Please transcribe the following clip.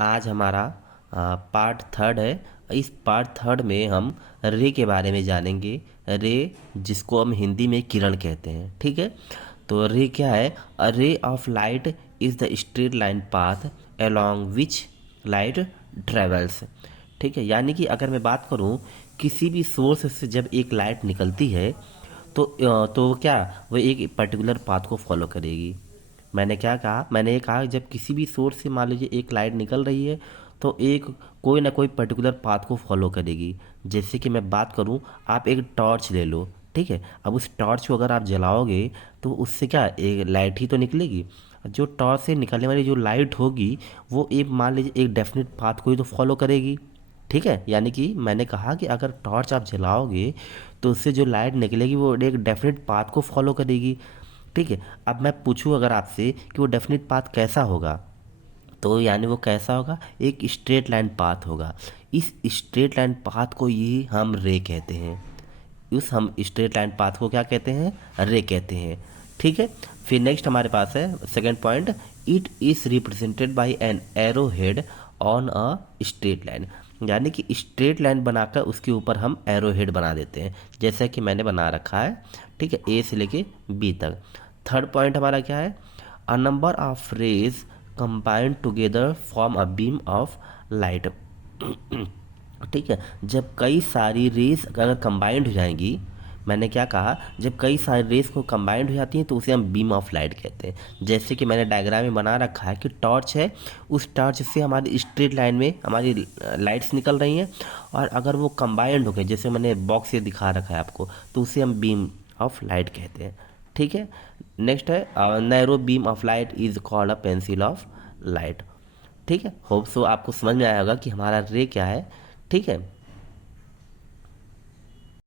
आज हमारा part third है। इस पार्ट थर्ड में हम रे के बारे में जानेंगे। रे, जिसको हम हिंदी में किरण कहते हैं, ठीक है। तो रे क्या है? A ray of light is the straight line path along which light travels. ठीक है, यानी कि अगर मैं बात करूं, किसी भी सोर्स से जब एक लाइट निकलती है तो क्या वो एक पर्टिकुलर पाथ को फॉलो करेगी। मैंने क्या कहा? मैंने ये कहा जब किसी भी सोर्स से मान लीजिए एक लाइट निकल रही है तो एक कोई ना कोई पर्टिकुलर पाथ को फॉलो करेगी। जैसे कि मैं बात करूं, आप एक टॉर्च ले लो, ठीक है। अब उस टॉर्च को अगर आप जलाओगे तो उससे क्या एक लाइट ही तो निकलेगी। जो टॉर्च से निकलने वाली जो लाइट होगी वो एक मान लीजिए एक डेफिनेट पाथ को ही तो फॉलो करेगी, ठीक है। यानी कि मैंने कहा कि अगर टॉर्च आप जलाओगे तो उससे जो लाइट निकलेगी वो एक डेफिनेट पाथ को फॉलो करेगी, ठीक है। अब मैं पूछूं अगर आपसे कि वो डेफिनेट पाथ कैसा होगा, तो यानी वो कैसा होगा? एक स्ट्रेट लाइन पाथ होगा। इस स्ट्रेट लाइन पाथ को ही हम रे कहते हैं। उस हम स्ट्रेट लाइन पाथ को क्या कहते हैं? रे कहते हैं, ठीक है। फिर नेक्स्ट हमारे पास है second point. It is represented by an arrow head on a straight line. यानी कि स्ट्रेट लाइन बनाकर उसके ऊपर हम एरो हेड बना देते हैं, जैसा कि मैंने बना रखा है, ठीक है, ए से लेके बी तक। थर्ड पॉइंट हमारा क्या है? A number of rays combined together form a beam of light. ठीक है, जब कई सारी रेस अगर कंबाइंड हो जाएंगी, मैंने क्या कहा, जब कई सारी रेस को कंबाइंड हो जाती हैं तो उसे हम बीम ऑफ लाइट कहते हैं। जैसे कि मैंने डायग्राम में बना रखा है कि टॉर्च है, उस टॉर्च से हमारी स्ट्रेट लाइन में हमारी लाइट्स निकल रही हैं, और अगर वो कंबाइंड हो गए, जैसे मैंने बॉक्स से दिखा रखा है आपको, तो उसे हम बीम ऑफ लाइट कहते हैं, ठीक है। नेक्स्ट है narrow beam of light is called a pencil of light. ठीक है, होप सो आपको समझ में आया होगा कि हमारा रे क्या है, ठीक है।